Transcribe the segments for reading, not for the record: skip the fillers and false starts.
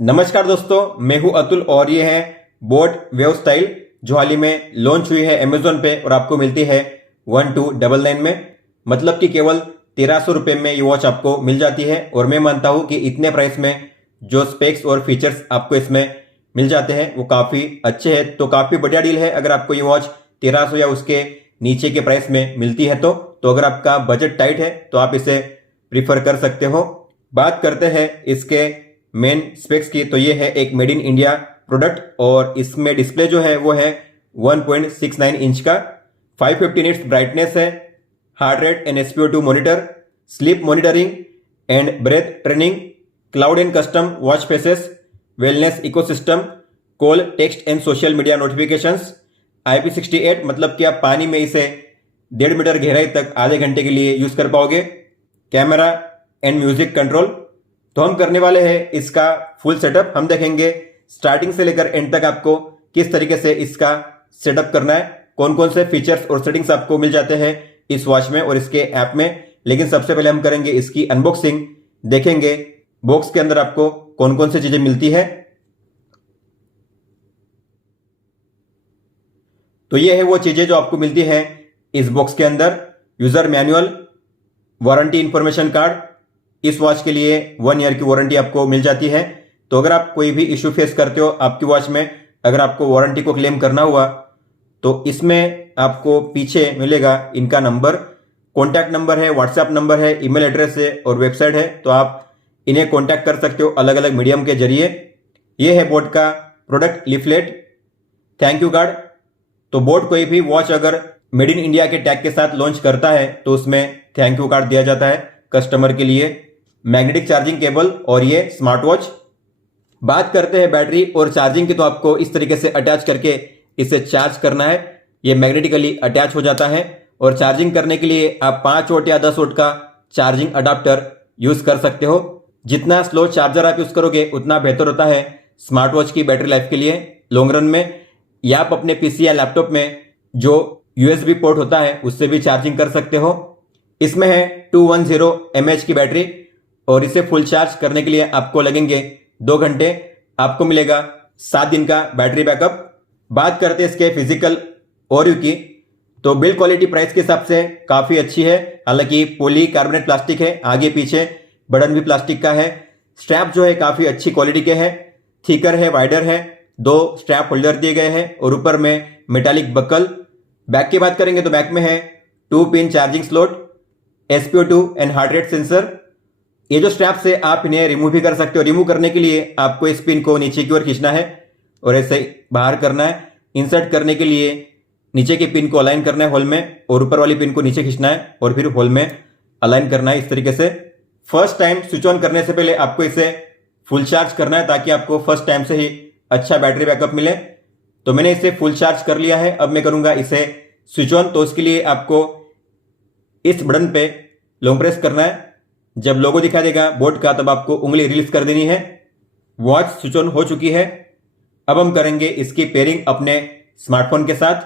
नमस्कार दोस्तों, मैं हूं अतुल और ये है बोट वेव स्टाइल जो हाल ही में लॉन्च हुई है अमेजोन पे और आपको मिलती है 1299 में। मतलब कि केवल 1300 रुपये में ये वॉच आपको मिल जाती है। और मैं मानता हूं कि इतने प्राइस में जो स्पेक्स और फीचर्स आपको इसमें मिल जाते हैं वो काफ़ी अच्छे हैं। तो काफ़ी बढ़िया डील है अगर आपको ये वॉच 1300 या उसके नीचे के प्राइस में मिलती है तो अगर आपका बजट टाइट है तो आप इसे प्रीफर कर सकते हो। बात करते हैं इसके मेन स्पेक्स की, तो ये है एक मेड इन इंडिया प्रोडक्ट और इसमें डिस्प्ले जो है वो है 1.69 इंच का, 550 निट्स ब्राइटनेस है, heart rate and SpO2 monitor, sleep monitoring and breath training, cloud and custom watch faces, wellness ecosystem, call text and social media notifications, IP68 मतलब कि आप पानी में इसे 1.5 मीटर गहराई तक आधे घंटे के लिए यूज कर पाओगे, कैमरा एंड म्यूजिक कंट्रोल। तो हम करने वाले हैं इसका फुल सेटअप। हम देखेंगे स्टार्टिंग से लेकर एंड तक आपको किस तरीके से इसका सेटअप करना है, कौन कौन से फीचर्स और सेटिंग्स आपको मिल जाते हैं इस वॉच में और इसके ऐप में। लेकिन सबसे पहले हम करेंगे इसकी अनबॉक्सिंग, देखेंगे बॉक्स के अंदर आपको कौन कौन सी चीजें मिलती है। तो ये है वो चीजें जो आपको मिलती है इस बॉक्स के अंदर। User manual, warranty information card, इस वॉच के लिए 1 ईयर की वारंटी आपको मिल जाती है। तो अगर आप कोई भी इश्यू फेस करते हो आपकी वॉच में, अगर आपको वारंटी को क्लेम करना हुआ तो इसमें आपको पीछे मिलेगा इनका नंबर, कॉन्टैक्ट नंबर है, व्हाट्सएप नंबर है, ईमेल एड्रेस है और वेबसाइट है। तो आप इन्हें कॉन्टैक्ट कर सकते हो अलग अलग मीडियम के जरिए। ये है बोट का product leaflet, thank you card. तो बोट कोई भी वॉच अगर मेड इन इंडिया के टैग के साथ लॉन्च करता है तो उसमें थैंक यू कार्ड दिया जाता है कस्टमर के लिए। मैग्नेटिक चार्जिंग केबल और ये स्मार्ट वॉच। बात करते हैं बैटरी और चार्जिंग की, तो आपको इस तरीके से अटैच करके इसे चार्ज करना है। ये मैग्नेटिकली अटैच हो जाता है और चार्जिंग करने के लिए आप 5 वोल्ट या 10 वोल्ट का चार्जिंग अडाप्टर यूज कर सकते हो। जितना स्लो चार्जर आप यूज करोगे उतना बेहतर होता है स्मार्ट वॉच की बैटरी लाइफ के लिए लॉन्ग रन में। या आप अपने पीसी या लैपटॉप में जो USB पोर्ट होता है उससे भी चार्जिंग कर सकते हो। इसमें है 210 mAh की बैटरी और इसे फुल चार्ज करने के लिए आपको लगेंगे 2 घंटे। आपको मिलेगा 7 दिन का बैटरी बैकअप। बात करते हैं इसके फिजिकल ओवरव्यू की, तो बिल्ड क्वालिटी प्राइस के हिसाब से काफी अच्छी है। हालांकि पॉली कार्बोनेट प्लास्टिक है, आगे पीछे बटन भी प्लास्टिक का है। स्ट्रैप जो है काफी अच्छी क्वालिटी के है, थिकर है, वाइडर है, 2 स्ट्रैप होल्डर दिए गए हैं और ऊपर में मेटालिक बकल। बैक की बात करेंगे तो बैक में है 2 pin charging slot, SpO2 and heart rate sensor. ये जो स्ट्रैप्स है आप इन्हें रिमूव भी कर सकते हो। रिमूव करने के लिए आपको इस पिन को नीचे की ओर खींचना है और ऐसे बाहर करना है। इंसर्ट करने के लिए नीचे के पिन को अलाइन करना है होल में और ऊपर वाली पिन को नीचे खींचना है और फिर होल में अलाइन करना है इस तरीके से। फर्स्ट टाइम स्विच ऑन करने से पहले आपको इसे फुल चार्ज करना है ताकि आपको फर्स्ट टाइम से ही अच्छा बैटरी बैकअप मिले। तो मैंने इसे फुल चार्ज कर लिया है। अब मैं करूंगा इसे स्विच ऑन। तो उसके लिए आपको इस बटन पे लॉन्ग प्रेस करना है। जब लोगो दिखा देगा बोट का तब आपको उंगली रिलीज कर देनी है। वॉच स्विच ऑन हो चुकी है। अब हम करेंगे इसकी पेयरिंग अपने स्मार्टफोन के साथ।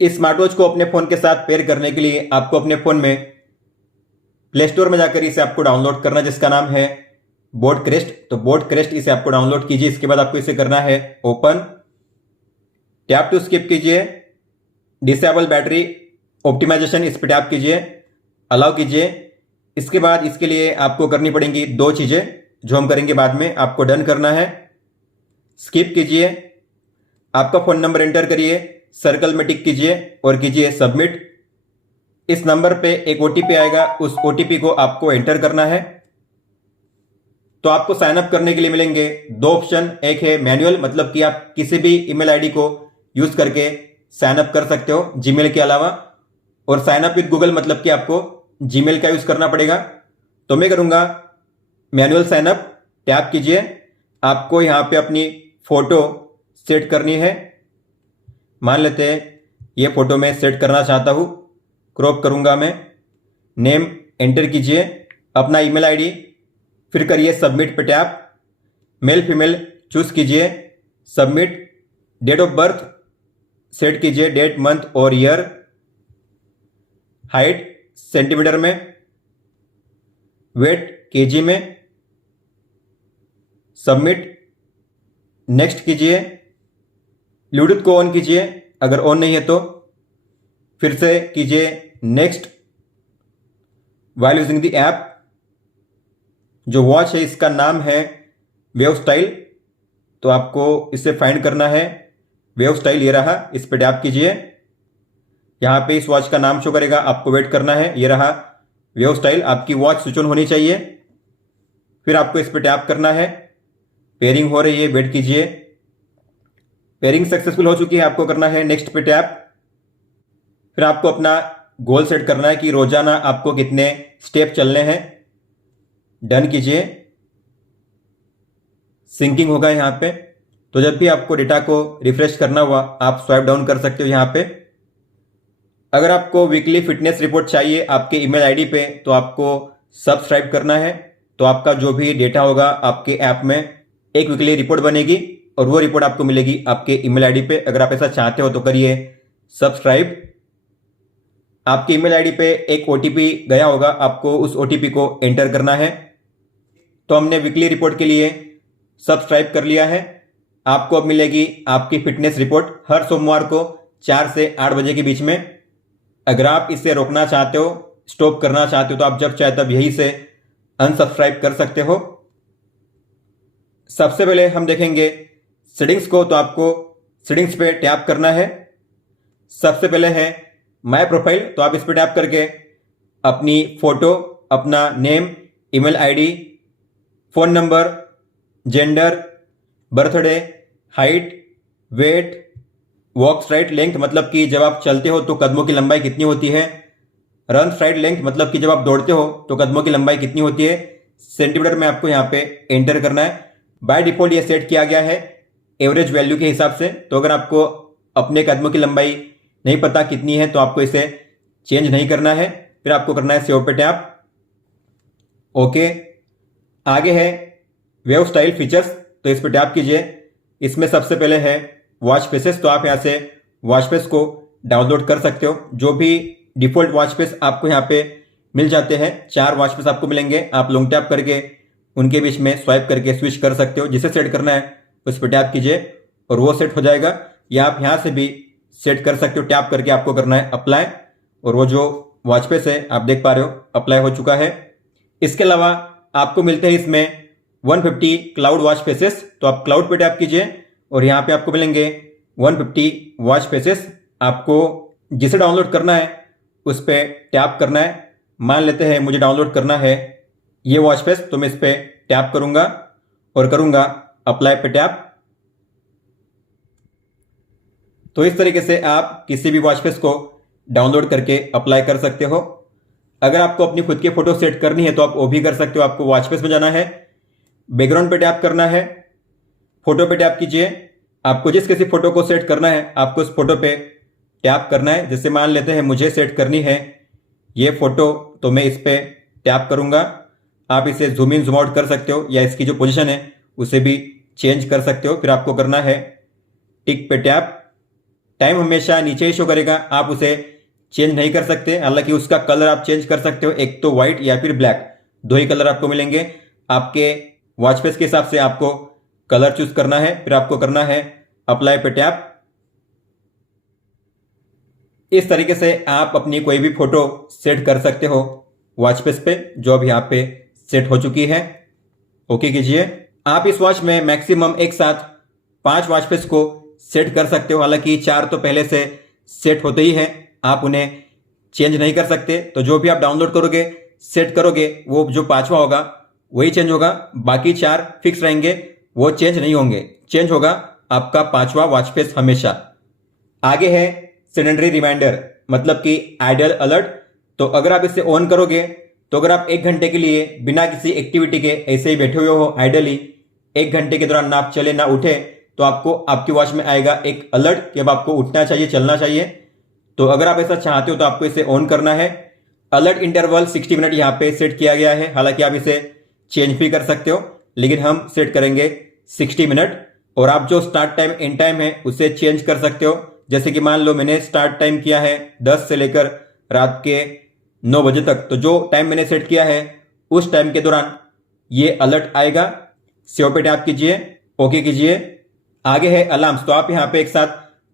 इस स्मार्ट वॉच को अपने फोन के साथ पेयर करने के लिए आपको अपने फोन में प्ले स्टोर में जाकर इसे आपको डाउनलोड करना, जिसका नाम है बोट क्रेस्ट। तो बोट क्रेस्ट इसे आपको डाउनलोड कीजिए। इसके बाद आपको इसे करना है ओपन, टैप टू स्किप कीजिए, डिसेबल बैटरी ऑप्टिमाइजेशन इस पर टैप कीजिए, अलाउ कीजिए। इसके बाद इसके लिए आपको करनी पड़ेंगी 2 चीजें जो हम करेंगे बाद में। आपको डन करना है, स्किप कीजिए, आपका फोन नंबर एंटर करिए, सर्कल में टिक कीजिए और कीजिए सबमिट। इस नंबर पे एक OTP आएगा, उस OTP को आपको एंटर करना है। तो आपको साइन अप करने के लिए मिलेंगे 2 ऑप्शन। एक है मैनुअल, मतलब कि आप किसी भी ईमेल आईडी को यूज करके साइन अप कर सकते हो जीमेल के अलावा, और साइन अप विद गूगल मतलब कि आपको जीमेल का यूज करना पड़ेगा। तो मैं करूंगा मैनुअल साइन अप। टैप कीजिए, आपको यहां पे अपनी फोटो सेट करनी है। मान लेते हैं ये फोटो मैं सेट करना चाहता हूं, क्रॉप करूंगा मैं। नेम एंटर कीजिए, अपना ईमेल आईडी, फिर करिए सबमिट पे टैप। मेल फीमेल चूज कीजिए, submit. Date of birth set कीजिए, डेट मंथ और ईयर। हाइट सेंटीमीटर में, वेट केजी में, सबमिट, नेक्स्ट कीजिए, ब्लूटूथ को ऑन कीजिए, अगर ऑन नहीं है तो फिर से कीजिए next. While using the app, जो वॉच है इसका नाम है वेव स्टाइल, तो आपको इसे फाइंड करना है। वेव स्टाइल ये रहा, इस पर टैप कीजिए, यहाँ पे इस वॉच का नाम शो करेगा, आपको वेट करना है। ये रहा वेव स्टाइल, आपकी वॉच स्विच ऑन होनी चाहिए। फिर आपको इस पर टैप करना है, पेयरिंग हो रही है, वेट कीजिए। पेयरिंग सक्सेसफुल हो चुकी है, आपको करना है नेक्स्ट पे टैप। फिर आपको अपना गोल सेट करना है कि रोजाना आपको कितने स्टेप चलने हैं। डन कीजिए, सिंकिंग होगा यहाँ पे। तो जब भी आपको डेटा को रिफ्रेश करना हुआ आप स्वाइप डाउन कर सकते हो यहाँ पे। अगर आपको वीकली फिटनेस रिपोर्ट चाहिए आपके ईमेल आईडी पे, तो आपको सब्सक्राइब करना है। तो आपका जो भी डेटा होगा आपके ऐप में एक वीकली रिपोर्ट बनेगी और वो रिपोर्ट आपको मिलेगी आपके ईमेल आईडी पे। अगर आप ऐसा चाहते हो तो करिए सब्सक्राइब। आपकी ईमेल आईडी पे एक ओटीपी गया होगा, आपको उस ओटीपी को एंटर करना है। तो हमने वीकली रिपोर्ट के लिए सब्सक्राइब कर लिया है। आपको अब मिलेगी आपकी फिटनेस रिपोर्ट हर सोमवार को 4 से 8 बजे के बीच में। अगर आप इसे रोकना चाहते हो, स्टॉप करना चाहते हो, तो आप जब चाहे तब यहीं से अनसब्सक्राइब कर सकते हो। सबसे पहले हम देखेंगे सेटिंग्स को, तो आपको सेटिंग्स पे टैप करना है। सबसे पहले है माय प्रोफाइल, तो आप इस पे टैप करके अपनी फोटो, अपना name, email ID, phone number, gender, birthday, height, weight, walk stride length मतलब कि जब आप चलते हो तो कदमों की लंबाई कितनी होती है, रन स्ट्राइड लेंथ मतलब कि जब आप दौड़ते हो तो कदमों की लंबाई कितनी होती है, सेंटीमीटर में आपको यहाँ पे एंटर करना है। बाय डिफॉल्ट ये सेट किया गया है एवरेज वैल्यू के हिसाब से। तो अगर आपको अपने कदमों की लंबाई नहीं पता कितनी है तो आपको इसे चेंज नहीं करना है। फिर आपको करना है सेव पे टैप, ओके। आगे है वेव स्टाइल फीचर्स, तो इस पर टैप कीजिए। इसमें सबसे पहले है वॉच फेसेस, तो आप यहाँ से वॉच फेस को डाउनलोड कर सकते हो। जो भी डिफॉल्ट वॉच फेस आपको यहाँ पे मिल जाते हैं, 4 वॉच फेस आपको मिलेंगे। आप लॉन्ग टैप करके उनके बीच में स्वाइप करके स्विच कर सकते हो। जिसे सेट करना है उस पर टैप कीजिए और वो सेट हो जाएगा। या आप यहाँ से भी सेट कर सकते हो, टैप करके आपको करना है अप्लाई, और वो जो वॉच फेस है आप देख पा रहे हो अप्लाई हो चुका है। इसके अलावा आपको मिलते हैं इसमें 150 क्लाउड वॉच फेसेस, तो आप क्लाउड पे टैप कीजिए और यहाँ पे आपको मिलेंगे 150 वॉच फेसेस। आपको जिसे डाउनलोड करना है उस पर टैप करना है। मान लेते हैं मुझे डाउनलोड करना है ये वॉच फेस, तो मैं इस पर टैप करूंगा और करूंगा अप्लाई पे टैप। तो इस तरीके से आप किसी भी वॉच फेस को डाउनलोड करके अप्लाई कर सकते हो। अगर आपको अपनी खुद की फोटो सेट करनी है तो आप वो भी कर सकते हो। आपको वॉच फेस में जाना है, बैकग्राउंड पे टैप करना है, फोटो पे टैप कीजिए। आपको जिस किसी फोटो को सेट करना है आपको उस फोटो पे टैप करना है। जैसे मान लेते हैं मुझे सेट करनी है ये फोटो, तो मैं इस पे टैप करूंगा। आप इसे जूम इन जूम आउट कर सकते हो या इसकी जो पोजीशन है उसे भी चेंज कर सकते हो। फिर आपको करना है टिक पे टैप। टाइम हमेशा नीचे ही शो करेगा, आप उसे चेंज नहीं कर सकते। हालांकि उसका कलर आप चेंज कर सकते हो, एक तो व्हाइट या फिर ब्लैक, 2 ही कलर आपको मिलेंगे। आपके वॉच फेस के हिसाब से आपको कलर चूज करना है। फिर आपको करना है अप्लाई पे टैप। इस तरीके से आप अपनी कोई भी फोटो सेट कर सकते हो वॉच फेस पे, जो अब यहाँ पे सेट हो चुकी है। ओके कीजिए। आप इस वॉच में मैक्सिमम एक साथ 5 वॉच फेस को सेट कर सकते हो। हालांकि 4 तो पहले से सेट होते ही हैं, आप उन्हें चेंज नहीं कर सकते। तो जो भी आप डाउनलोड करोगे सेट करोगे वो जो 5वां होगा वही चेंज होगा, बाकी 4 फिक्स रहेंगे, वो चेंज नहीं होंगे। चेंज होगा आपका 5वां वॉच फेस हमेशा। आगे है सेडेंटरी रिमाइंडर, मतलब कि आइडल अलर्ट। तो अगर आप इसे ऑन करोगे तो अगर आप 1 घंटे के लिए बिना किसी एक्टिविटी के ऐसे ही बैठे हुए हो आइडली, 1 घंटे के दौरान ना आप चले ना उठे, तो आपको आपकी वॉच में आएगा एक अलर्ट कि अब आपको उठना चाहिए, चलना चाहिए। तो अगर आप ऐसा चाहते हो तो आपको इसे ऑन करना है। अलर्ट इंटरवल 60 मिनट यहाँ पे सेट किया गया है। हालांकि आप इसे चेंज भी कर सकते हो, लेकिन हम सेट करेंगे 60 मिनट। और आप जो स्टार्ट टाइम एंड टाइम है उसे चेंज कर सकते हो। जैसे कि मान लो मैंने स्टार्ट टाइम किया है 10 से लेकर रात के 9 बजे तक, तो जो टाइम मैंने सेट किया है उस टाइम के दौरान ये अलर्ट आएगा। सेव पे टैप कीजिए, ओके कीजिए। आगे है अलार्म्स, तो आप यहाँ पे एक साथ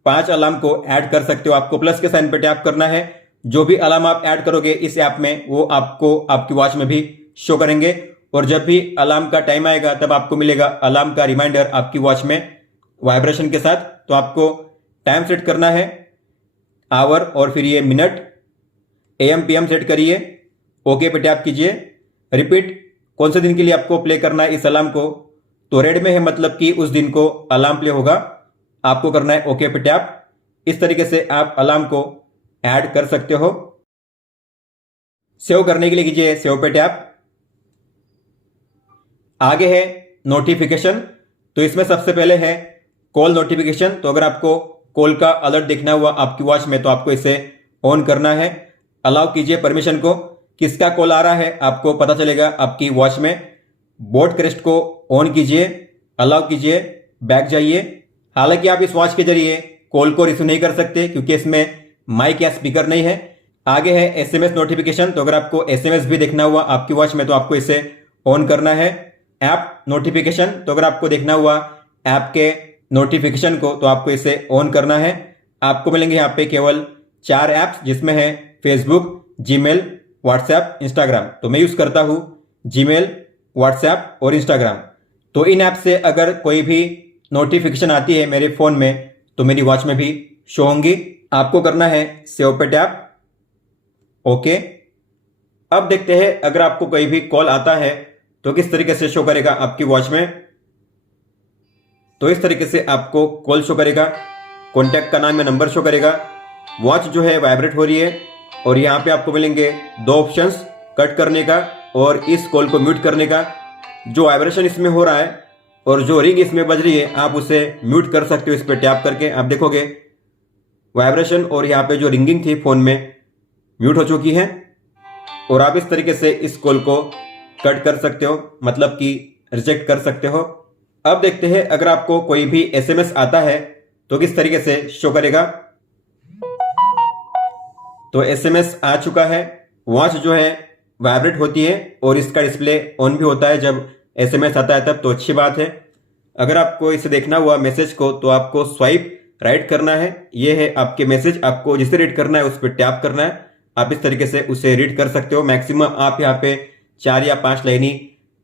5 अलार्म को ऐड कर सकते हो। आपको प्लस के साइन पे टैप करना है। जो भी अलार्म आप ऐड करोगे इस ऐप में वो आपको आपकी वॉच में भी शो करेंगे, और जब भी अलार्म का टाइम आएगा तब आपको मिलेगा अलार्म का रिमाइंडर आपकी वॉच में वाइब्रेशन के साथ। तो आपको टाइम सेट करना है, आवर और फिर ये मिनट, AM PM सेट करिए, ओके पे टैप कीजिए। रिपीट कौन से दिन के लिए आपको प्ले करना है इस अलार्म को, तो रेड में है मतलब कि उस दिन को अलार्म प्ले होगा, आपको करना है ओके पे टैप। इस तरीके से आप अलार्म को ऐड कर सकते हो। सेव करने के लिए कीजिए सेव पे टैप। आगे है नोटिफिकेशन, तो इसमें सबसे पहले है कॉल नोटिफिकेशन। तो अगर आपको कॉल का अलर्ट देखना हुआ आपकी वॉच में तो आपको इसे ऑन करना है। अलाउ कीजिए परमिशन को, किसका कॉल आ रहा है आपको पता चलेगा आपकी वॉच में। ब्रॉडकास्ट को ऑन कीजिए, अलाउ कीजिए, बैक जाइए। हालांकि आप इस वॉच के जरिए कॉल को रिसीव नहीं कर सकते क्योंकि इसमें माइक या स्पीकर नहीं है। आगे है SMS नोटिफिकेशन, तो अगर आपको SMS भी देखना हुआ आपकी वॉच में तो आपको इसे ऑन करना है। ऐप नोटिफिकेशन, तो अगर आपको देखना हुआ ऐप के नोटिफिकेशन को तो आपको इसे ऑन करना है। आपको मिलेंगे यहाँ पे केवल 4 ऐप्स, जिसमें है फेसबुक, जीमेल, व्हाट्सएप, इंस्टाग्राम। तो मैं यूज करता हूँ जीमेल, व्हाट्सएप और इंस्टाग्राम। तो इन ऐप से अगर कोई भी नोटिफिकेशन आती है मेरे फोन में तो मेरी वॉच में भी शो होंगी। आपको करना है सेव पे टैप, ओके। अब देखते हैं अगर आपको कोई भी कॉल आता है तो किस तरीके से शो करेगा आपकी वॉच में। तो इस तरीके से आपको कॉल शो करेगा, कॉन्टैक्ट का नाम या नंबर शो करेगा, वॉच जो है वाइब्रेट हो रही है, और यहाँ पे आपको मिलेंगे 2 ऑप्शंस, कट करने का और इस कॉल को म्यूट करने का। जो वाइब्रेशन इसमें हो रहा है और जो रिंग इसमें बज रही है आप उसे म्यूट कर सकते हो इस पर टैप करके। आप देखोगे वाइब्रेशन और यहाँ पे जो रिंगिंग थी फोन में म्यूट हो चुकी है, और आप इस तरीके से इस कॉल को कट कर सकते हो, मतलब कि रिजेक्ट कर सकते हो। अब देखते हैं अगर आपको कोई भी SMS आता है तो किस तरीके से शो करेगा। तो SMS आ चुका है, वॉच जो है वाइब्रेट होती है और इसका डिस्प्ले ऑन भी होता है जब SMS आता है तब, तो अच्छी बात है। अगर आपको इसे देखना हुआ मैसेज को तो आपको स्वाइप राइट करना है। ये है आपके मैसेज, आपको जिसे रीड करना है उस पर टैप करना है। आप इस तरीके से उसे रीड कर सकते हो। मैक्सिमम आप यहाँ पे 4 या 5 लाइन ही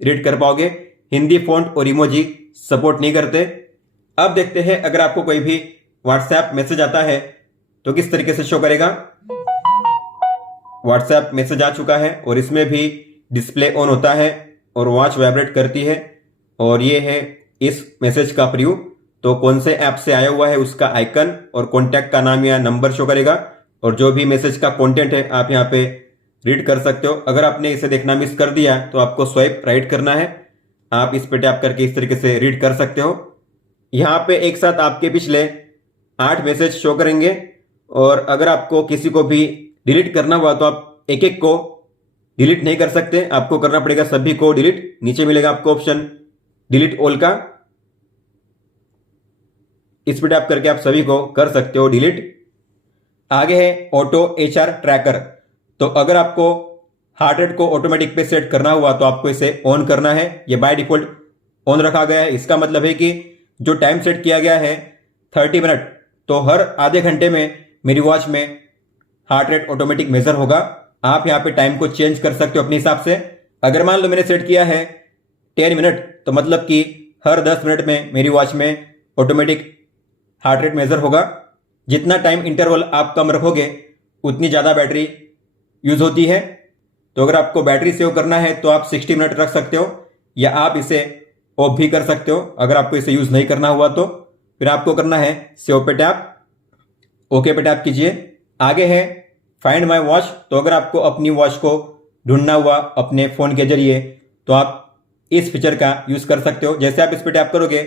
रीड कर पाओगे। हिंदी फॉन्ट और इमोजी सपोर्ट नहीं करते। अब देखते हैं अगर आपको कोई भी व्हाट्सएप मैसेज आता है तो किस तरीके से शो करेगा। व्हाट्सएप मैसेज आ चुका है और इसमें भी डिस्प्ले ऑन होता है और वॉच वाइब्रेट करती है, और ये है इस मैसेज का प्रीव्यू। तो कौन से ऐप से आया हुआ है उसका आइकन और कॉन्टैक्ट का नाम या नंबर शो करेगा, और जो भी मैसेज का कंटेंट है आप यहाँ पे रीड कर सकते हो। अगर आपने इसे देखना मिस कर दिया तो आपको स्वाइप राइट करना है। आप इस पे टैप करके इस तरीके से रीड कर सकते हो। यहाँ पे एक साथ आपके पिछले 8 मैसेज शो करेंगे, और अगर आपको किसी को भी डिलीट करना हुआ तो आप एक एक को डिलीट नहीं कर सकते, आपको करना पड़ेगा सभी को डिलीट। नीचे मिलेगा आपको ऑप्शन डिलीट ऑल का, इस पे टैप करके आप सभी को कर सकते हो डिलीट। आगे है ऑटो HR ट्रैकर, तो अगर आपको हार्ट रेट को ऑटोमेटिक पे सेट करना हुआ तो आपको इसे ऑन करना है। ये बाय डिफॉल्ट ऑन रखा गया है। इसका मतलब है कि जो टाइम सेट किया गया है 30 मिनट, तो हर आधे घंटे में मेरी वॉच में हार्ट रेट ऑटोमेटिक मेजर होगा। आप यहाँ पे टाइम को चेंज कर सकते हो अपने हिसाब से। अगर मान लो मैंने सेट किया है 10 मिनट, तो मतलब कि हर 10 मिनट में मेरी वॉच में ऑटोमेटिक हार्ट रेट मेजर होगा। जितना टाइम इंटरवल आप कम रखोगे उतनी ज़्यादा बैटरी यूज होती है। तो अगर आपको बैटरी सेव करना है तो आप 60 मिनट रख सकते हो, या आप इसे ऑफ भी कर सकते हो अगर आपको इसे यूज नहीं करना हुआ तो। फिर आपको करना है सेव पे टैप, ओके पे टैप कीजिए। आगे है फाइंड माई वॉच, तो अगर आपको अपनी वॉच को ढूंढना हुआ अपने फोन के जरिए तो आप इस फीचर का यूज कर सकते हो। जैसे आप इस पे टैप करोगे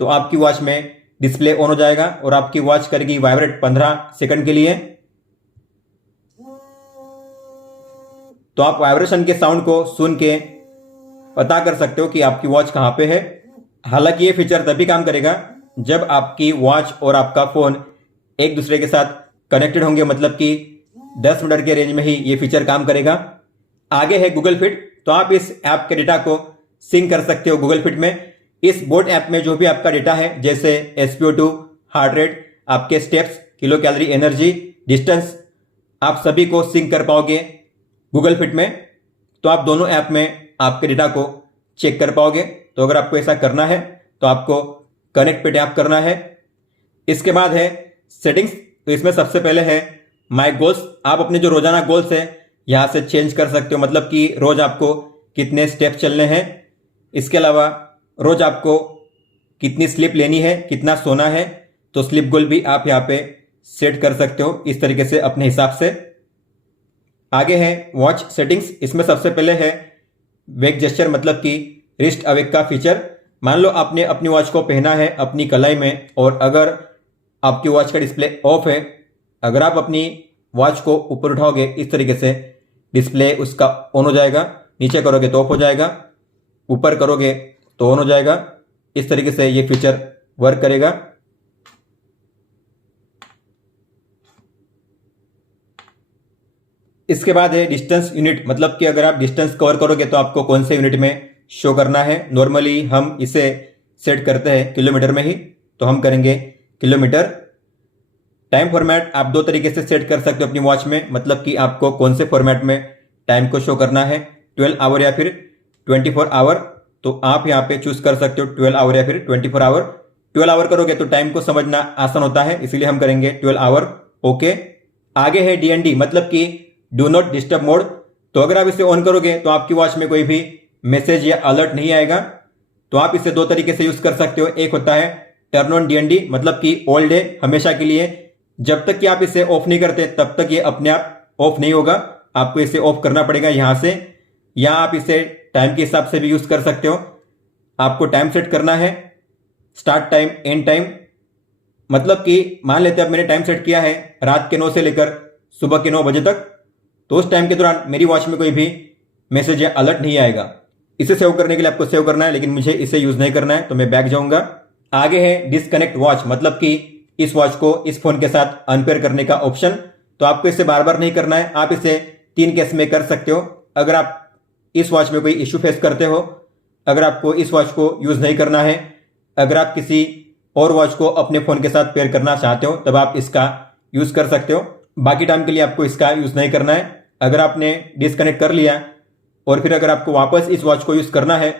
तो आपकी वॉच में डिस्प्ले ऑन हो जाएगा और आपकी वॉच करेगी वाइब्रेट 15 सेकंड के लिए। तो आप वाइब्रेशन के साउंड को सुन के पता कर सकते हो कि आपकी वॉच कहां पे है। हालांकि ये फीचर तभी काम करेगा जब आपकी वॉच और आपका फोन एक दूसरे के साथ कनेक्टेड होंगे, मतलब कि 10 मिनट के रेंज में ही ये फीचर काम करेगा। आगे है गूगल फिट, तो आप इस ऐप के डेटा को सिंक कर सकते हो गूगल फिट में। इस बोट ऐप में जो भी आपका डेटा है, जैसे SpO2, हार्ट रेट, आपके steps, kilo calorie energy, distance, आप सभी को सिंक कर पाओगे गूगल फिट में। तो आप दोनों ऐप में आपके डेटा को चेक कर पाओगे। तो अगर आपको ऐसा करना है तो आपको कनेक्ट पे टैप करना है। इसके बाद है सेटिंग्स। तो इसमें सबसे पहले है माय गोल्स। आप अपने जो रोजाना गोल्स है यहां से चेंज कर सकते हो, मतलब कि रोज आपको कितने स्टेप चलने हैं। इसके अलावा रोज आपको कितनी स्लीप लेनी है, कितना सोना है, तो स्लीप गोल भी आप यहाँ पे सेट कर सकते हो इस तरीके से अपने हिसाब से। आगे है वॉच सेटिंग्स। इसमें सबसे पहले है वेक जेस्चर, मतलब कि रिस्ट अवेक का फीचर। मान लो आपने अपनी वॉच को पहना है अपनी कलाई में, और अगर आपकी वॉच का डिस्प्ले ऑफ है, अगर आप अपनी वॉच को ऊपर उठाओगे इस तरीके से डिस्प्ले उसका ऑन हो जाएगा। नीचे करोगे तो ऑफ हो जाएगा, ऊपर करोगे तो ऑन हो जाएगा। इस तरीके से ये फीचर वर्क करेगा। इसके बाद है डिस्टेंस यूनिट, मतलब कि अगर आप डिस्टेंस कवर करोगे तो आपको कौन से यूनिट में शो करना है। नॉर्मली हम इसे सेट करते हैं किलोमीटर में ही, तो हम करेंगे किलोमीटर। टाइम फॉर्मेट आप दो तरीके से सेट कर सकते हो अपनी वॉच में, मतलब कि आपको कौन से फॉर्मेट में टाइम को शो करना है, 12 आवर या फिर 24 आवर। तो आप यहाँ पे चूज कर सकते हो 12 आवर या फिर 24 आवर। 12 आवर करोगे तो टाइम को समझना आसान होता है, इसीलिए हम करेंगे 12 आवर। ओके। आगे है DND, मतलब कि डू नॉट डिस्टर्ब मोड। तो अगर आप इसे ऑन करोगे तो आपकी वॉच में कोई भी मैसेज या अलर्ट नहीं आएगा। तो आप इसे दो तरीके से यूज कर सकते हो। एक होता है टर्न ऑन DND, मतलब कि ऑल डे, हमेशा के लिए। जब तक कि आप इसे ऑफ नहीं करते तब तक ये अपने आप ऑफ नहीं होगा, आपको इसे ऑफ करना पड़ेगा यहां से। या आप इसे टाइम के हिसाब से भी यूज कर सकते हो। आपको टाइम सेट करना है, स्टार्ट टाइम, एंड टाइम। मतलब कि मान लेते हैं अब मैंने टाइम सेट किया है रात के 9 से लेकर सुबह के 9 बजे तक, तो उस टाइम के दौरान मेरी वॉच में कोई भी मैसेज या अलर्ट नहीं आएगा। इसे सेव करने के लिए आपको सेव करना है, लेकिन मुझे इसे यूज नहीं करना है तो मैं बैक जाऊंगा। आगे है डिस्कनेक्ट वॉच, मतलब कि इस वॉच को इस फोन के साथ अनपेयर करने का ऑप्शन। तो आपको इसे बार बार नहीं करना है, आप इसे 3 केस में कर सकते हो। अगर आप इस वॉच में कोई इश्यू फेस करते हो, अगर आपको इस वॉच को यूज नहीं करना है, अगर आप किसी और वॉच को अपने फोन के साथ पेयर करना चाहते हो, तब आप इसका यूज कर सकते हो। बाकी टाइम के लिए आपको इसका यूज नहीं करना है। अगर आपने डिस्कनेक्ट कर लिया और फिर अगर आपको वापस इस वॉच को यूज करना है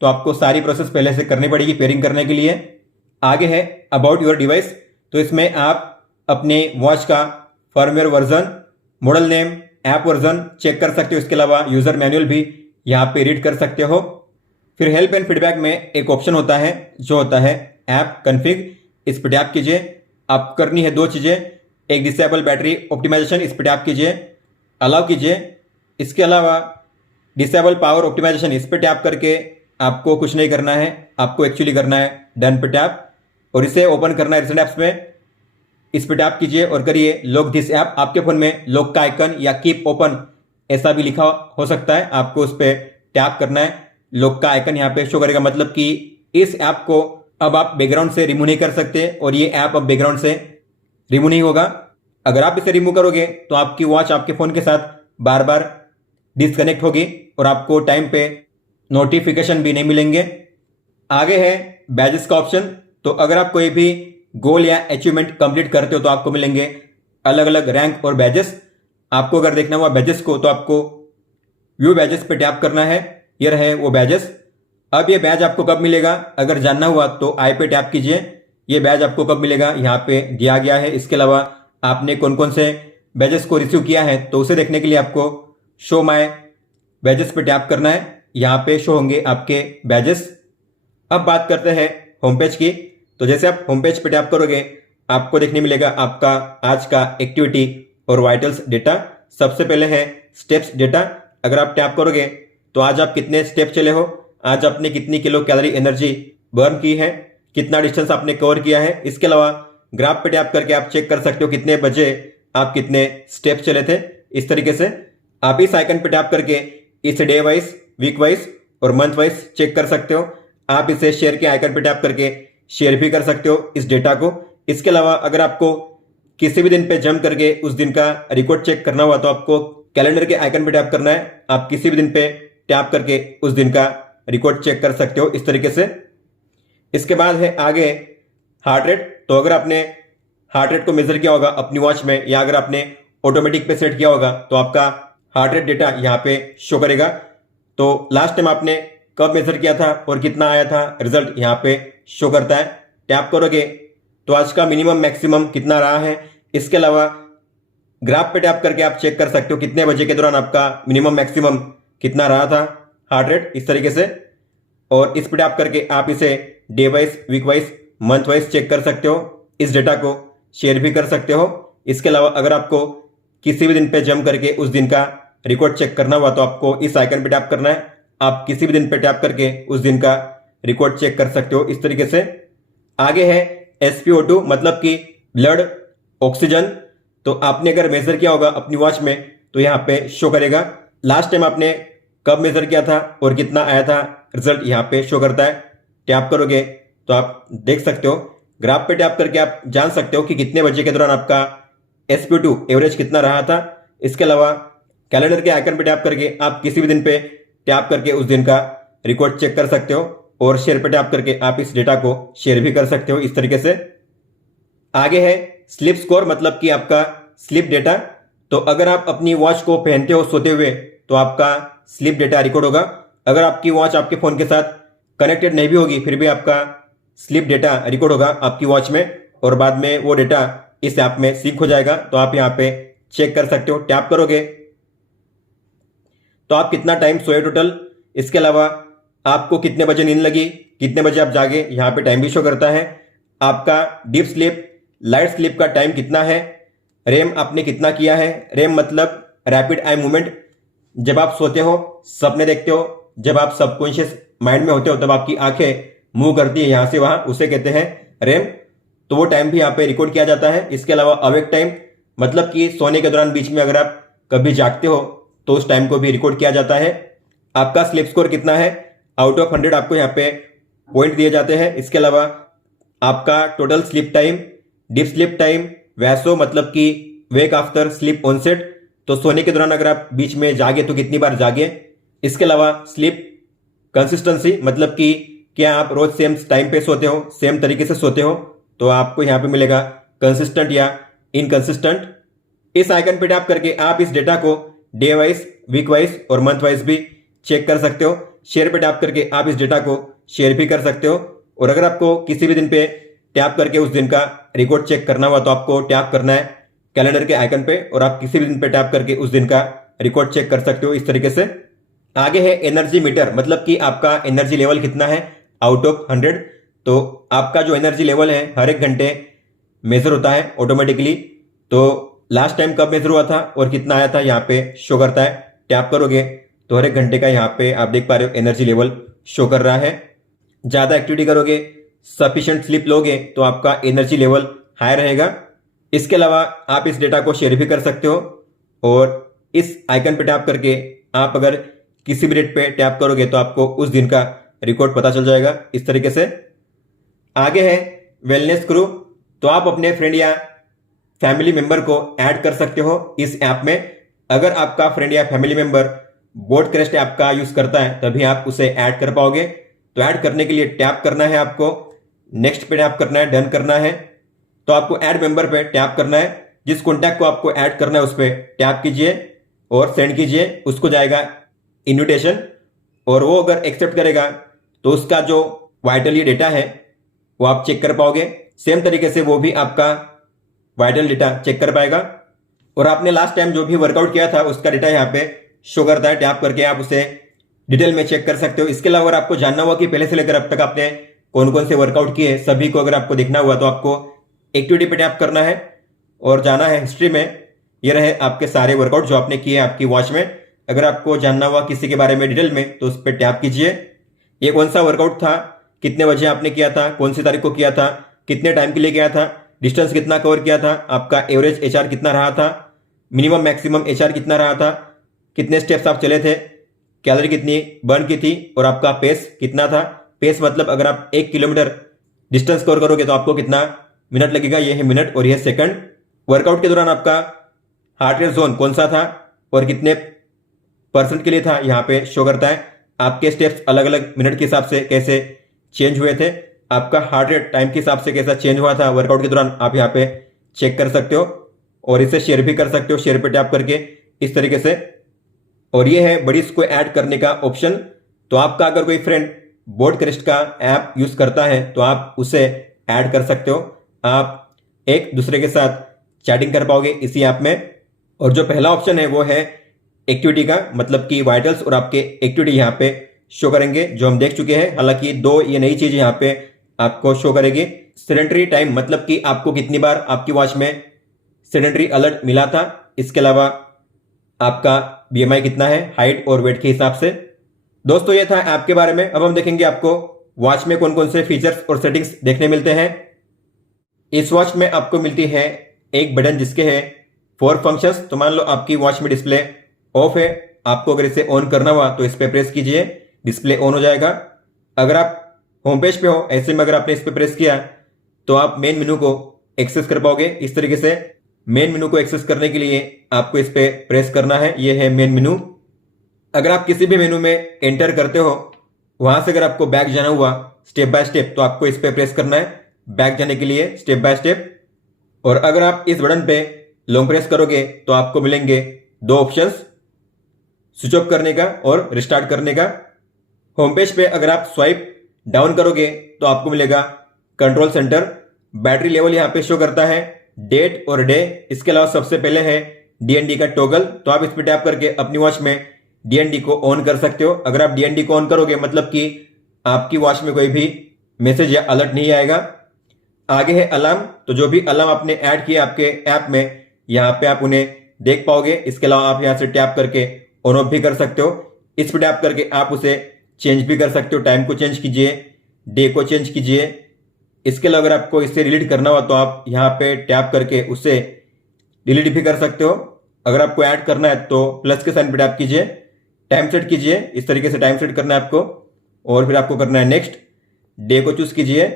तो आपको सारी प्रोसेस पहले से करनी पड़ेगी पेयरिंग करने के लिए। आगे है अबाउट योर डिवाइस। तो इसमें आप अपने वॉच का firmware version, model name, app version check कर सकते हो। इसके अलावा यूजर मैनुअल भी यहाँ पे रीड कर सकते हो। फिर हेल्प एंड फीडबैक में एक ऑप्शन होता है जो होता है ऐप कन्फिग। इस पर टैप कीजिए। आप करनी है 2 चीजें, एक डिसेबल बैटरी ऑप्टिमाइजेशन, इस पर टैप कीजिए, अलाउ कीजिए। इसके अलावा डिसेबल पावर ऑप्टिमाइजेशन, इस पर टैप करके आपको कुछ नहीं करना है, आपको एक्चुअली करना है डन पे टैप, और इसे ओपन करना है रिसेंट ऐप्स में। इस पर टैप कीजिए और करिए लॉक दिस ऐप। आपके फोन में लॉक का आइकन या कीप ओपन ऐसा भी लिखा हो सकता है, आपको उस पर टैप करना है। लॉक का आइकन यहाँ पे शो करेगा, मतलब कि इस ऐप को अब आप बैकग्राउंड से रिमूव नहीं कर सकते और ये ऐप अब बैकग्राउंड से रिमूव नहीं होगा। अगर आप इसे रिमूव करोगे तो आपकी वॉच आपके फोन के साथ बार बार डिस्कनेक्ट होगी और आपको टाइम पे नोटिफिकेशन भी नहीं मिलेंगे। आगे है बैजेस का ऑप्शन। तो अगर आप कोई भी गोल या अचीवमेंट कंप्लीट करते हो तो आपको मिलेंगे अलग अलग रैंक और बैजेस। आपको अगर देखना हुआ बैजेस को तो आपको व्यू बैजेस पे टैप करना है। ये रहे वो बैजेस। अब ये बैज आपको कब मिलेगा अगर जानना हुआ तो आई पे टैप कीजिए। ये बैज आपको कब मिलेगा यहाँ पे दिया गया है। इसके अलावा आपने कौन कौन से बैजेस को रिसीव किया है तो उसे देखने के लिए आपको शो माय बैजेस पे टैप करना है। यहाँ पे शो होंगे आपके बैजेस। अब बात करते हैं होम पेज की। तो जैसे आप होम पेज पे टैप करोगे आपको देखने मिलेगा आपका आज का एक्टिविटी और वाइटल्स डेटा। सबसे पहले है स्टेप्स डेटा। अगर आप टैप करोगे तो आज आप कितने स्टेप चले हो, आज आपने कितनी किलो कैलोरी एनर्जी बर्न की है, कितना डिस्टेंस आपने कवर किया है। इसके अलावा ग्राफ पे टैप करके आप चेक कर सकते हो कितने बजे आप कितने स्टेप चले थे। इस तरीके से आप इस आइकन पे टैप करके इस डे वाइज, वीक वाइज और मंथ वाइज चेक कर सकते हो। आप इसे शेयर के आइकन पे टैप करके शेयर भी कर सकते हो इस डेटा को। इसके अलावा अगर आपको किसी भी दिन पे जंप करके उस दिन का रिकॉर्ड चेक करना हुआ तो आपको कैलेंडर के आइकन पे टैप करना है। आप किसी भी दिन पे टैप करके उस दिन का रिकॉर्ड चेक कर सकते हो इस तरीके से। इसके बाद है आगे हार्ट रेट। तो अगर आपने हार्ट रेट को मेजर किया होगा अपनी वॉच में या अगर आपने ऑटोमेटिक पे सेट किया होगा तो आपका हार्ट रेट डेटा यहाँ पे शो करेगा। तो लास्ट टाइम आपने कब मेजर किया था और कितना आया था रिजल्ट यहाँ पे शो करता है। टैप करोगे तो आज का मिनिमम मैक्सिमम कितना रहा है। इसके अलावा ग्राफ पे टैप करके आप चेक कर सकते हो कितने बजे के दौरान आपका मिनिमम मैक्सिमम कितना रहा था हार्ट रेट, इस तरीके से। और इस पे टैप करके आप इसे day wise, week wise, month wise check कर सकते हो। इस डेटा को शेयर भी कर सकते हो। इसके अलावा अगर आपको किसी भी दिन पे जम करके उस दिन का रिकॉर्ड चेक करना हुआ तो आपको इस आइकन पे टैप करना है। आप किसी भी दिन पे टैप करके उस दिन का रिकॉर्ड चेक कर सकते हो इस तरीके से। आगे है SpO2 मतलब कि ब्लड ऑक्सीजन। तो आपने अगर मेजर किया होगा अपनी वॉच में तो यहाँ पे शो करेगा। लास्ट टाइम आपने कब मेजर किया था और कितना आया था रिजल्ट यहाँ पे शो करता है। टैप करोगे तो आप देख सकते हो। ग्राफ पे टैप करके आप जान सकते हो कि कितने बजे के दौरान आपका SpO2 एवरेज कितना रहा था। इसके अलावा कैलेंडर के आइकन पे टैप करके आप किसी भी दिन पे टैप करके उस दिन का रिकॉर्ड चेक कर सकते हो और शेयर पे टैप करके आप इस डेटा को शेयर भी कर सकते हो इस तरीके से। आगे है स्लीप स्कोर मतलब कि आपका स्लीप डेटा। तो अगर आप अपनी वॉच को पहनते हो सोते हुए तो आपका स्लीप डेटा रिकॉर्ड होगा। अगर आपकी वॉच आपके फोन के साथ कनेक्टेड नहीं भी होगी फिर भी आपका स्लीप डेटा रिकॉर्ड होगा आपकी वॉच में और बाद में वो डेटा इस ऐप में सिंक हो जाएगा। तो आप यहाँ पे चेक कर सकते हो। टैप करोगे तो आप कितना टाइम सोए टोटल, इसके अलावा आपको कितने बजे नींद लगी, कितने बजे आप जागे, यहाँ पे टाइम भी शो करता है। आपका डीप स्लीप, लाइट स्लीप का टाइम कितना है, रेम आपने कितना किया है। रेम मतलब रैपिड आई मूवमेंट। जब आप सोते हो, सपने देखते हो, जब आप सबकॉन्शियस माइंड में होते हो तब आपकी आंखें मूव करती है यहां से वहां, उसे कहते हैं रेम। तो वो टाइम भी यहाँ पे रिकॉर्ड किया जाता है। इसके अलावा अवेक टाइम मतलब कि सोने के दौरान बीच में अगर आप कभी जागते हो तो उस टाइम को भी रिकॉर्ड किया जाता है। आपका स्लीप स्कोर कितना है, आउट ऑफ 100 आपको यहाँ पे पॉइंट दिए जाते हैं। इसके अलावा आपका total sleep time, deep sleep time, वैसो मतलब कि वेक आफ्टर स्लीप ऑनसेट, तो सोने के दौरान अगर आप बीच में जागे तो कितनी बार जागे। इसके अलावा स्लीप कंसिस्टेंसी मतलब कि क्या आप रोज सेम टाइम पे सोते हो, सेम तरीके से सोते हो, तो आपको यहाँ पे मिलेगा कंसिस्टेंट या इनकंसिस्टेंट। इस आइकन पे टैप करके आप इस डेटा को डे वाइज, वीक वाइज और मंथ वाइज भी चेक कर सकते हो। शेयर पे टैप करके आप इस डेटा को शेयर भी कर सकते हो। और अगर आपको किसी भी दिन पे टैप करके उस दिन का रिकॉर्ड चेक करना हुआ तो आपको टैप करना है कैलेंडर के आइकन पे और आप किसी भी दिन पे टैप करके उस दिन का रिकॉर्ड चेक कर सकते हो इस तरीके से। आगे है एनर्जी मीटर मतलब कि आपका एनर्जी लेवल कितना है आउट ऑफ 100। तो आपका जो एनर्जी लेवल है हर एक घंटे मेजर होता है ऑटोमेटिकली। तो लास्ट टाइम कब मेजर हुआ था और कितना आया था यहाँ पे शो करता है। टैप करोगे तो हर एक घंटे का यहाँ पे आप देख पा रहे हो एनर्जी लेवल शो कर रहा है। ज्यादा एक्टिविटी करोगे, सफिशिएंट स्लीप लोगे तो आपका एनर्जी लेवल हाई रहेगा। इसके अलावा आप इस डेटा को शेयर भी कर सकते हो और इस आइकन पे टैप करके आप अगर किसी भी डेट पे टैप करोगे तो आपको उस दिन का रिकॉर्ड पता चल जाएगा इस तरीके से। आगे है वेलनेस क्रू। तो आप अपने फ्रेंड या फैमिली मेंबर को ऐड कर सकते हो इस ऐप में। अगर आपका फ्रेंड या फैमिली मेंबर बोटक्रेस्ट ऐप का यूज करता है तभी आप उसे ऐड कर पाओगे। तो ऐड करने के लिए टैप करना है आपको, नेक्स्ट पे टैप करना है, डन करना है। तो आपको ऐड मेंबर पे टैप करना है। जिस कॉन्टैक्ट को आपको ऐड करना है उस पर टैप कीजिए और सेंड कीजिए, उसको जाएगा इन्विटेशन और वो अगर एक्सेप्ट करेगा तो उसका जो वाइटल डेटा है वो आप चेक कर पाओगे। सेम तरीके से वो भी आपका वाइटल डेटा चेक कर पाएगा और आपने लास्ट टाइम जो भी वर्कआउट किया था उसका डेटा यहाँ पे शो करता है। टैप करके आप उसे डिटेल में चेक कर सकते हो। इसके अलावा अगर आपको जानना हुआ कि पहले से लेकर अब तक आपने कौन कौन से वर्कआउट किए सभी को अगर आपको देखना हुआ तो आपको एक्टिविटी पे टैप करना है और जाना है हिस्ट्री में। ये रहे आपके सारे वर्कआउट जो आपने किए आपकी वॉच में। अगर आपको जानना हुआ किसी के बारे में डिटेल में तो उस पर टैप कीजिए। ये कौन सा वर्कआउट था, कितने बजे आपने किया था, कौन सी तारीख को किया था, कितने टाइम के लिए किया था, डिस्टेंस कितना कवर किया था, आपका एवरेज HR कितना रहा था, मिनिमम मैक्सिमम HR कितना रहा था, कितने स्टेप्स आप चले थे, कैलोरी कितनी बर्न की थी और आपका पेस कितना था। पेस मतलब अगर आप 1 किलोमीटर डिस्टेंस कवर करोगे तो आपको कितना मिनट लगेगा, ये है मिनट और यह सेकंड। वर्कआउट के दौरान आपका हार्ट रेट जोन कौन सा था और कितने % के लिए था यहाँ पे शो करता है। आपके स्टेप्स अलग अलग मिनट के हिसाब से कैसे चेंज हुए थे आपका हार्ट रेट टाइम के हिसाब से कैसा चेंज हुआ था वर्कआउट के दौरान, आप यहाँ पे चेक कर सकते हो और इसे शेयर भी कर सकते हो, शेयर पे टैप करके इस तरीके से। और ये है बडीज को ऐड करने का ऑप्शन। तो आपका अगर कोई फ्रेंड बोडक्रेस्ट का ऐप यूज करता है तो आप उसे ऐड कर सकते हो। आप एक दूसरे के साथ चैटिंग कर पाओगे इसी ऐप में। और जो पहला ऑप्शन है वो है एक्टिविटी का, मतलब कि वाइटल्स और आपके एक्टिविटी यहाँ पे शो करेंगे, जो हम देख चुके हैं। हालांकि दो ये नई चीज यहाँ पे आपको शो करेगी। सेडेंटरी टाइम, मतलब कि आपको कितनी बार आपकी वॉच में सेडेंटरी अलर्ट मिला था। इसके अलावा आपका बीएमआई कितना है हाइट और वेट के हिसाब से। दोस्तों ये था ऐप के बारे में। अब हम देखेंगे आपको वॉच में कौन कौन से फीचर्स और सेटिंग्स देखने मिलते हैं। इस वॉच में आपको मिलती है एक बटन जिसके है 4 फंक्शंस। तो मान लो आपकी वॉच में डिस्प्ले ऑफ है, आपको अगर इसे ऑन करना हुआ तो इस पे प्रेस कीजिए, डिस्प्ले ऑन हो जाएगा। अगर आप होम पेज पे हो, ऐसे में अगर आपने इस पे प्रेस किया तो आप मेन मेनू को एक्सेस कर पाओगे इस तरीके से। मेन मेनू को एक्सेस करने के लिए आपको इस पे प्रेस करना है, ये है मेन मेनू। अगर आप किसी भी मेनू में एंटर करते हो, वहां से अगर आपको बैक जाना हुआ स्टेप बाय स्टेप तो आपको इस पे प्रेस करना है बैक जाने के लिए स्टेप बाय स्टेप। और अगर आप इस बटन पे लॉन्ग प्रेस करोगे तो आपको मिलेंगे 2 ऑप्शंस, स्विच ऑफ करने का और रिस्टार्ट करने का। होम पेज पे अगर आप स्वाइप डाउन करोगे तो आपको मिलेगा कंट्रोल सेंटर। बैटरी लेवल यहाँ पे शो करता है, डेट और डे। इसके अलावा सबसे पहले है डीएनडी का टॉगल। तो आप इस पे टैप करके अपनी वॉच में डीएनडी को ऑन कर सकते हो। अगर आप डीएनडी को ऑन करोगे मतलब कि आपकी वॉच में कोई भी मैसेज या अलर्ट नहीं आएगा। आगे है अलार्म। तो जो भी अलार्म आपने ऐड किया आपके ऐप में, यहाँ पे आप उन्हें देख पाओगे। इसके अलावा आप यहाँ से टैप करके ऑन ऑफ भी कर सकते हो। इस पे टैप करके आप उसे चेंज भी कर सकते हो, टाइम को चेंज कीजिए, डे को चेंज कीजिए। इसके अलावा अगर आपको इससे डिलीट करना हो तो आप यहाँ पे टैप करके उसे डिलीट भी कर सकते हो। अगर आपको ऐड करना है तो प्लस के साइन पे टैप कीजिए, टाइम सेट कीजिए। इस तरीके से टाइम सेट करना है आपको और फिर आपको करना है नेक्स्ट। डे को चूज कीजिए,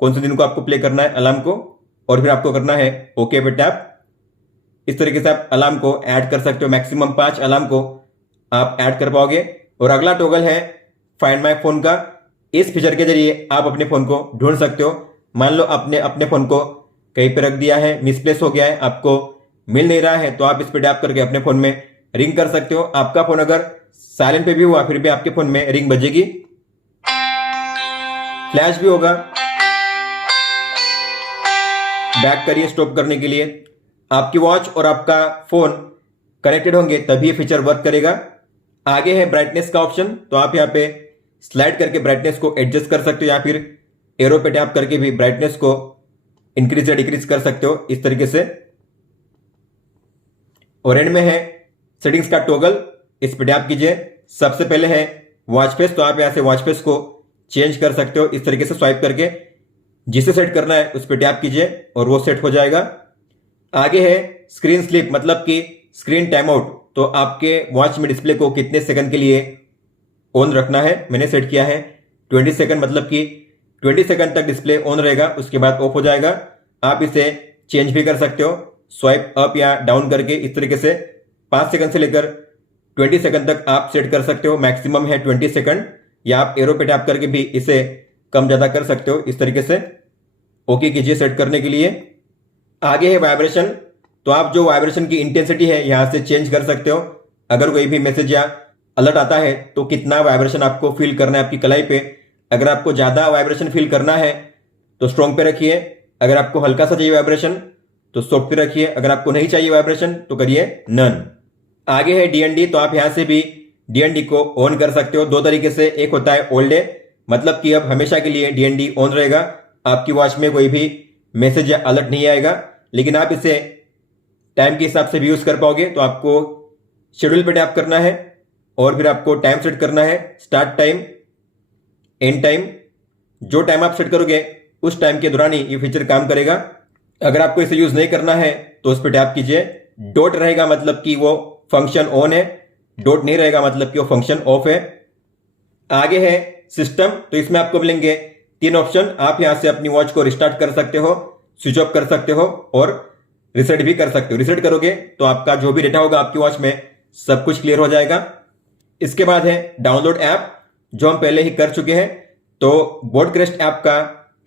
कौन से दिन को आपको प्ले करना है अलार्म को, और फिर आपको करना है ओके पे टैप। इस तरीके से आप अलार्म को ऐड कर सकते हो। मैक्सिमम 5 अलार्म को आप ऐड कर पाओगे। और अगला टॉगल है फाइंड माय फोन का। इस फीचर के जरिए आप अपने फोन को ढूंढ सकते हो। मान लो आपने अपने फोन को कहीं पे रख दिया है, मिसप्लेस हो गया है, आपको मिल नहीं रहा है, तो आप इस पे टैप करके अपने फोन में रिंग कर सकते हो। आपका फोन अगर साइलेंट पे भी हुआ फिर भी आपके फोन में रिंग बजेगी, फ्लैश भी होगा। बैक करिए स्टॉप करने के लिए। आपकी वॉच और आपका फोन कनेक्टेड होंगे तभी ये फीचर वर्क करेगा। आगे है ब्राइटनेस का ऑप्शन। तो आप यहाँ पे स्लाइड करके ब्राइटनेस को एडजस्ट कर सकते हो या फिर एरो पे टैप करके भी ब्राइटनेस को इंक्रीज या डिक्रीज कर सकते हो इस तरीके से। और एंड में है सेटिंग्स का टॉगल। इस पे टैप कीजिए। सबसे पहले है वॉच फेस। तो आप यहां से वॉच फेस को चेंज कर सकते हो इस तरीके से स्वाइप करके। जिसे सेट करना है उस पर टैप कीजिए और वो सेट हो जाएगा। आगे है स्क्रीन स्लीप, मतलब कि स्क्रीन टाइम आउट। तो आपके वॉच में डिस्प्ले को कितने सेकंड के लिए ऑन रखना है, मैंने सेट किया है 20 सेकंड, मतलब कि 20 सेकंड तक डिस्प्ले ऑन रहेगा, उसके बाद ऑफ हो जाएगा। आप इसे चेंज भी कर सकते हो स्वाइप अप या डाउन करके। इस तरीके से 5 सेकंड से लेकर 20 सेकंड तक आप सेट कर सकते हो। मैक्सिमम है 20 सेकंड, या आप एरो पे टैप करके भी इसे कम ज्यादा कर सकते हो इस तरीके से। ओके कीजिए सेट करने के लिए। आगे है वाइब्रेशन। तो आप जो वाइब्रेशन की इंटेंसिटी है यहां से चेंज कर सकते हो। अगर कोई भी मैसेज या अलर्ट आता है तो कितना वाइब्रेशन आपको फील करना है आपकी कलाई पे। अगर आपको ज्यादा वाइब्रेशन फील करना है तो स्ट्रॉन्ग पे रखिए। अगर आपको हल्का सा चाहिए वाइब्रेशन तो सॉफ्ट पे रखिए। अगर आपको नहीं चाहिए वाइब्रेशन तो करिए नन। आगे है डीएनडी। तो आप यहां से भी डीएनडी को ऑन कर सकते हो 2 तरीके से। एक होता है ऑल डे, मतलब कि अब हमेशा के लिए डीएनडी ऑन रहेगा, आपकी वॉच में कोई भी मैसेज या अलर्ट नहीं आएगा। लेकिन आप इसे टाइम के हिसाब से भी यूज कर पाओगे। तो आपको शेड्यूल पे टैप करना है और फिर आपको टाइम सेट करना है, स्टार्ट टाइम, एंड टाइम। जो टाइम आप सेट करोगे उस टाइम के दौरान ही ये फीचर काम करेगा। अगर आपको इसे यूज नहीं करना है तो उस पर टैप कीजिए। डॉट रहेगा मतलब कि वो फंक्शन ऑन है, डॉट नहीं रहेगा मतलब कि वो फंक्शन ऑफ है। आगे है सिस्टम। तो इसमें आपको मिलेंगे 3 ऑप्शन। आप यहां से अपनी वॉच को रिस्टार्ट कर सकते हो, स्विच ऑफ कर सकते हो और रिसेट भी कर सकते हो। रिसेट करोगे तो आपका जो भी डेटा होगा आपकी वॉच में सब कुछ क्लियर हो जाएगा। इसके बाद है डाउनलोड ऐप, जो हम पहले ही कर चुके हैं। तो बोडक्रेस्ट ऐप का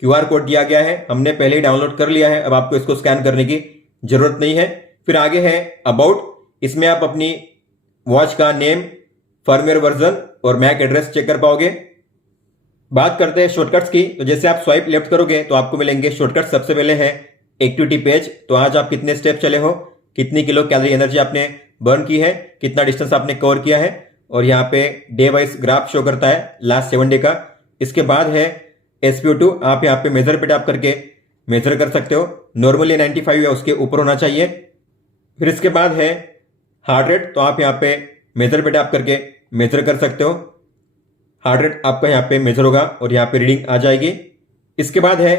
QR कोड दिया गया है, हमने पहले ही डाउनलोड कर लिया है, अब आपको इसको स्कैन करने की जरूरत नहीं है। फिर आगे है अबाउट, इसमें आप अपनी वॉच का नेम, फर्मवेयर वर्जन और मैक एड्रेस चेक कर पाओगे। बात करते हैं शॉर्टकट्स की, तो जैसे आप स्वाइप लेफ्ट करोगे तो आपको मिलेंगे शॉर्टकट। सबसे पहले है एक्टिविटी पेज, तो आज आप कितने स्टेप चले हो, कितनी किलो कैलोरी एनर्जी आपने बर्न की है, कितना डिस्टेंस आपने कवर किया है, और यहाँ पे डे वाइज ग्राफ शो करता है लास्ट 7 डे का। इसके बाद है SpO2, आप यहाँ पे मेजर पे टैप करके मेजर कर सकते हो, नॉर्मली 95 या उसके ऊपर होना चाहिए। फिर इसके बाद है हार्ट रेट, तो आप यहाँ पे मेजर पे टैप करके मेजर कर सकते हो, हार्ट रेट आपका यहाँ पे मेजर होगा और यहाँ पे रीडिंग आ जाएगी। इसके बाद है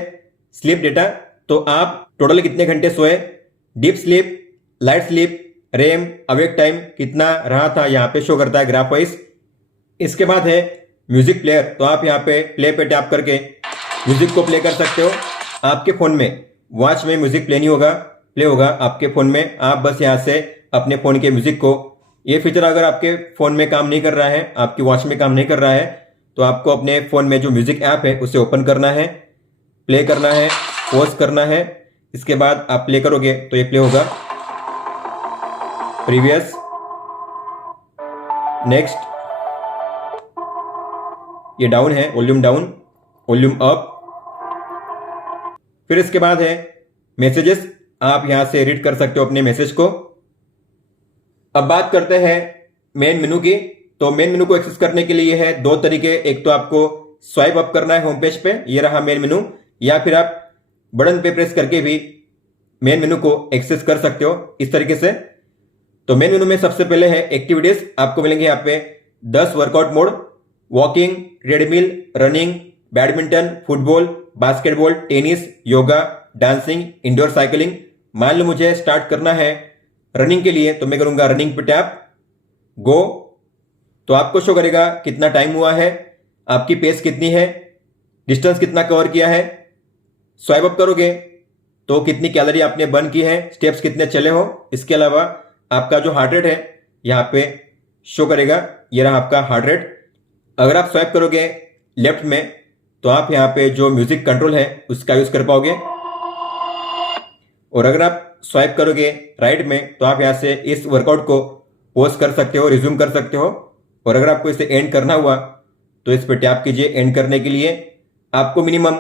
स्लीप डेटा, तो आप टोटल कितने घंटे सोए, deep sleep, light sleep, REM, awake time कितना रहा था, यहाँ पे शो करता है ग्राफ वाइज। इसके बाद है म्यूजिक प्लेयर, तो आप यहाँ पे प्ले पे टैप करके म्यूजिक को प्ले कर सकते हो। आपके फोन में वॉच में म्यूजिक प्ले नहीं होगा, प्ले होगा आपके फोन में। आप बस यहाँ से अपने फोन के म्यूजिक को, ये फीचर अगर आपके फोन में काम नहीं कर रहा है, आपकी वॉच में काम नहीं कर रहा है, तो आपको अपने फोन में जो म्यूजिक ऐप है उसे ओपन करना है, प्ले करना है, पॉज करना है। इसके बाद आप प्ले करोगे तो ये प्ले होगा, प्रीवियस, नेक्स्ट, ये डाउन है, वॉल्यूम डाउन, वॉल्यूम अप। फिर इसके बाद है मैसेजेस, आप यहां से रीड कर सकते हो अपने मैसेज को। अब बात करते हैं मेन मेनू की, तो मेन मेनू को एक्सेस करने के लिए है 2 तरीके। एक तो आपको स्वाइप अप करना है होम पेज पे, ये रहा मेन मेनू, या फिर आप बटन पे प्रेस करके भी मेन मेनू को एक्सेस कर सकते हो इस तरीके से। तो मेन मेनू में सबसे पहले है एक्टिविटीज, आपको मिलेंगे यहाँ पे 10 workout mode, walking, treadmill, running, badminton, football, basketball, tennis, yoga, dancing, indoor cycling. मान लो मुझे स्टार्ट करना है रनिंग के लिए, तो मैं करूंगा रनिंग पे टैप, गो, तो आपको शो करेगा कितना टाइम हुआ है, आपकी पेस कितनी है, डिस्टेंस कितना कवर किया है। स्वाइप अप करोगे तो कितनी कैलोरी आपने बर्न की है, स्टेप्स कितने चले हो। इसके अलावा आपका जो हार्ट रेट है यहाँ पे शो करेगा, ये रहा आपका हार्ट रेट। अगर आप स्वाइप करोगे लेफ्ट में तो आप यहाँ पे जो म्यूजिक कंट्रोल है उसका यूज कर पाओगे, और अगर आप स्वाइप करोगे राइट में तो आप यहाँ से इस वर्कआउट को पॉज कर सकते हो, रिज्यूम कर सकते हो। और अगर आपको इसे एंड करना हुआ तो इस पर टैप कीजिए। एंड करने के लिए आपको मिनिमम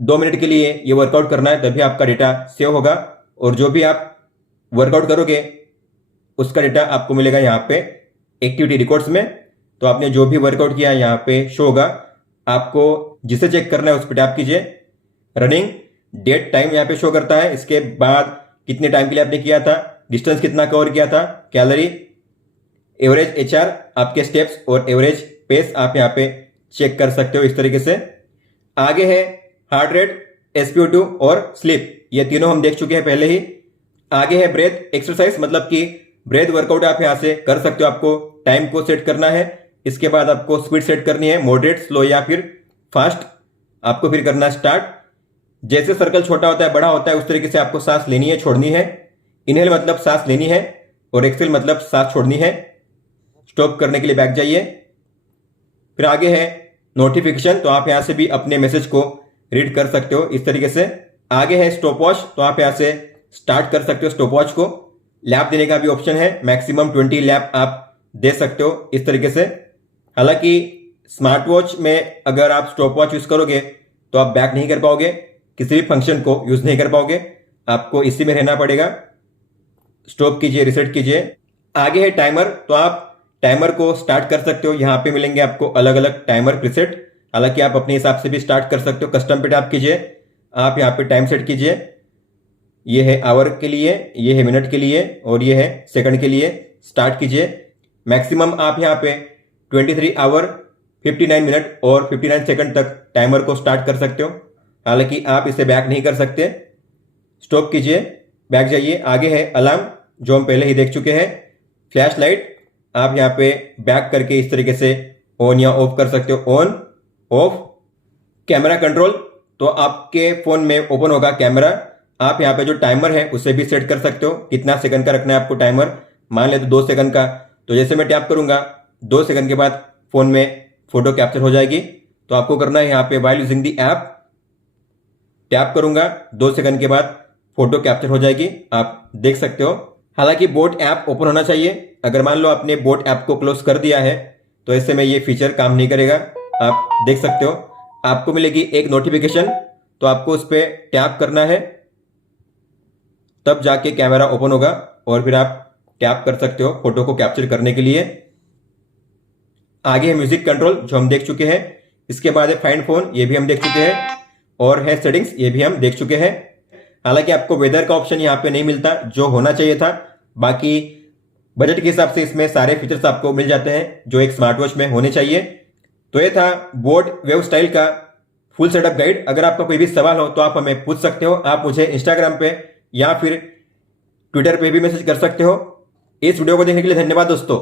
2 मिनट के लिए ये वर्कआउट करना है, तभी आपका डेटा सेव होगा, और जो भी आप वर्कआउट करोगे उसका डेटा आपको मिलेगा यहाँ पे एक्टिविटी रिकॉर्ड्स में। तो आपने जो भी वर्कआउट किया यहाँ पे शो होगा, आपको जिसे चेक करना है उस पर टैप कीजिए। रनिंग, डेट, टाइम यहाँ पे शो करता है, इसके बाद कितने टाइम के लिए आपने किया था, डिस्टेंस कितना कवर किया था, कैलोरी, एवरेज HR, आपके स्टेप्स और एवरेज पेस आप यहाँ पे चेक कर सकते हो इस तरीके से। आगे है हार्ट रेट, SpO2 और स्लीप, ये तीनों हम देख चुके हैं पहले ही। आगे है ब्रेथ एक्सरसाइज, मतलब कि ब्रेथ वर्कआउट आप यहाँ से कर सकते हो, आपको टाइम को सेट करना है। इसके बाद आपको स्पीड सेट करनी है, मॉडरेट, स्लो या फिर फास्ट। आपको फिर करना स्टार्ट। जैसे सर्कल छोटा होता है बड़ा होता है उस तरीके से आपको सांस लेनी है, छोड़नी है। इनहेल मतलब सांस लेनी है और एक्सेल मतलब सांस छोड़नी है। स्टॉप करने के लिए बैक जाइए। फिर आगे है नोटिफिकेशन, तो आप यहां से भी अपने मैसेज को रीड कर सकते हो इस तरीके से। आगे है स्टॉप वॉच, तो आप यहां से स्टार्ट कर सकते हो स्टॉप वॉच को। लैप देने का भी ऑप्शन है, मैक्सिमम 20 लैप आप दे सकते हो इस तरीके से। हालांकि स्मार्ट वॉच में अगर आप स्टॉप वॉच यूज करोगे तो आप बैक नहीं कर पाओगे, किसी भी फंक्शन को यूज नहीं कर पाओगे, आपको इसी में रहना पड़ेगा। स्टॉप कीजिए, रिसेट कीजिए। आगे है टाइमर, तो आप टाइमर को स्टार्ट कर सकते हो। यहाँ पे मिलेंगे आपको अलग अलग टाइमर प्रीसेट, हालांकि आप अपने हिसाब से भी स्टार्ट कर सकते हो। कस्टम पे टैप कीजिए, आप यहाँ पे टाइम सेट कीजिए। ये है आवर के लिए, ये है मिनट के लिए और ये है सेकंड के लिए। स्टार्ट कीजिए। मैक्सिमम आप यहाँ पे 23 आवर 59 मिनट और 59 सेकंड तक टाइमर को स्टार्ट कर सकते हो, हालांकि आप इसे बैक नहीं कर सकते। स्टॉप कीजिए, बैक जाइए। आगे है अलार्म, जो हम पहले ही देख चुके हैं। फ्लैश लाइट, आप यहाँ पे बैक करके इस तरीके से ऑन या ऑफ कर सकते हो, ऑन ऑफ। कैमरा कंट्रोल, तो आपके फोन में ओपन होगा कैमरा। आप यहाँ पे जो टाइमर है उसे भी सेट कर सकते हो, कितना सेकंड का रखना है आपको टाइमर। मान ले तो 2 सेकंड का, तो जैसे मैं टैप करूंगा 2 सेकंड के बाद फोन में फोटो कैप्चर हो जाएगी। तो आपको करना है यहाँ पे while using the app, tap करूंगा 2 सेकंड के बाद फोटो कैप्चर हो जाएगी, आप देख सकते हो। हालांकि बोट ऐप ओपन होना चाहिए। अगर मान लो आपने बोट ऐप को क्लोज कर दिया है तो ऐसे में ये फीचर काम नहीं करेगा। आप देख सकते हो आपको मिलेगी एक नोटिफिकेशन, तो आपको उस पर टैप करना है, तब जाके कैमरा ओपन होगा और फिर आप टैप कर सकते हो फोटो को कैप्चर करने के लिए। आगे है म्यूजिक कंट्रोल जो हम देख चुके हैं। इसके बाद है फाइंड फोन, ये भी हम देख चुके हैं, और है सेटिंग्स, ये भी हम देख चुके हैं। हालांकि आपको वेदर का ऑप्शन यहाँ पे नहीं मिलता जो होना चाहिए था। बाकी बजट के हिसाब से इसमें सारे फीचर्स आपको मिल जाते हैं जो एक स्मार्ट वॉच में होने चाहिए। तो ये था बोट वेव स्टाइल का फुल सेटअप गाइड। अगर आपका कोई भी सवाल हो तो आप हमें पूछ सकते हो। आप मुझे इंस्टाग्राम पे या फिर ट्विटर पे भी मैसेज कर सकते हो। इस वीडियो को देखने के लिए धन्यवाद दोस्तों।